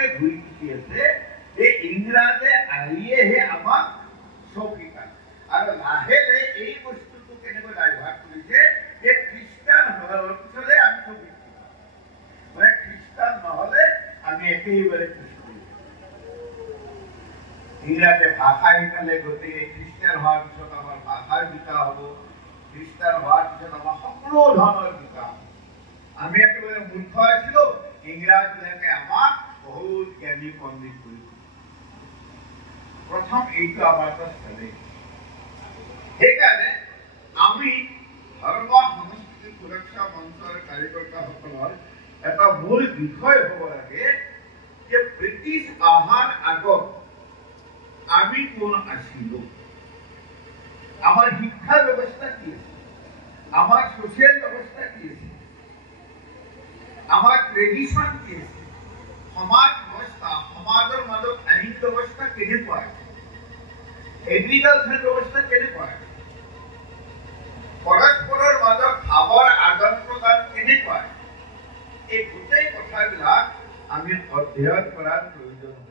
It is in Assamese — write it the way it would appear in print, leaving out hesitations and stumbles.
ইংৰাজে ঘূৰি ফুৰি আছে, এই ইংৰাজে আহিয়েহে আমাক চব শিকালে। আৰু লাহে লাহে এই বস্তুটো কেনেকৈ ডাইভাৰ্ট কৰিছে যে খ্ৰীষ্টান হোৱাৰ পিছতে আমি চব শিকিম, মানে খ্ৰীষ্টান নহ'লে আমি একেবাৰে ইংৰাজে ভাষা শিকালে, গতিকে খ্ৰীষ্টান হোৱাৰ পিছত আমাৰ ভাষাৰ বিকাশ হ'ব, খ্ৰীষ্টান হোৱাৰ পিছত আমাৰ সকলো ধৰণৰ বিকাশ। আমি একেবাৰে মূৰ্খ আছিলো, ইংৰাজবিলাকে আমাক বহুত জ্ঞানী পণ্ডিত কৰি প্ৰথম এইটো আমাৰ চালে। সেইকাৰণে আমি ধৰ্ম সংস্কৃতি সুৰক্ষা মঞ্চৰ কাৰ্যকৰ্তাসকলৰ এটা মূল বিষয় হ'ব লাগে যে ব্ৰিটিছ অহাৰ আগত আমি কোন আছিলো, আমার শিক্ষা ব্যবস্থা কি আছে, আমার সোশিয়াল ব্যবস্থা কি আছে, আমার ট্রেডিশন কি আছে, সমাজ ব্যবস্থা, সমাজের মাজত আইন ব্যবস্থা কেনেকুৱা আছে, এগ্ৰিকালচাৰ ব্যবস্থা কেনেকুৱা আছে, পৰস্পৰৰ মাজত ভাৱৰ আদান প্ৰদান কেনেকুৱা আছে, এই গোটেই কথাবিলাক আমি অধ্যয়ন কৰাৰ প্ৰয়োজন।